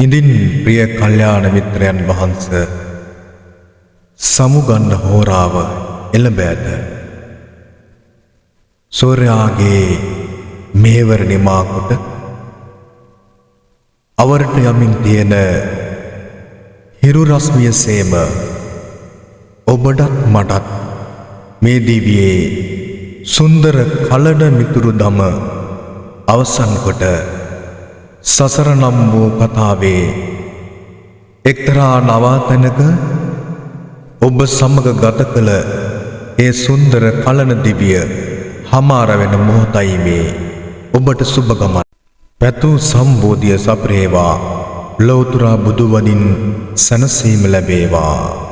ඉදින් ප්‍රිය කල්යාණ මිත්‍රයන් වහන්සේ සමුගන්න හෝරාව එළඹ ඇත. සූර්යාගේ මේවර නිමා කොට අවරට යමින් තියෙන හිරු රශ්මිය සේම ඔබටත් මටත් මේ දිවියේ සුන්දර කලන මිතුරු දම අවසන් කොට සසර නම් වූ කතාවේ එක්තරා නවාතැනක ඔබ සමග ගත කළ ඒ සුන්දර කලන දිවිය හමාර වෙන මොහොතයි මේ. ඔබට සුබ ගමන්. පැතු සම්බෝධිය සප්‍රේවා. ලෞතර බුදුවදින් සැනසීම ලැබේවා.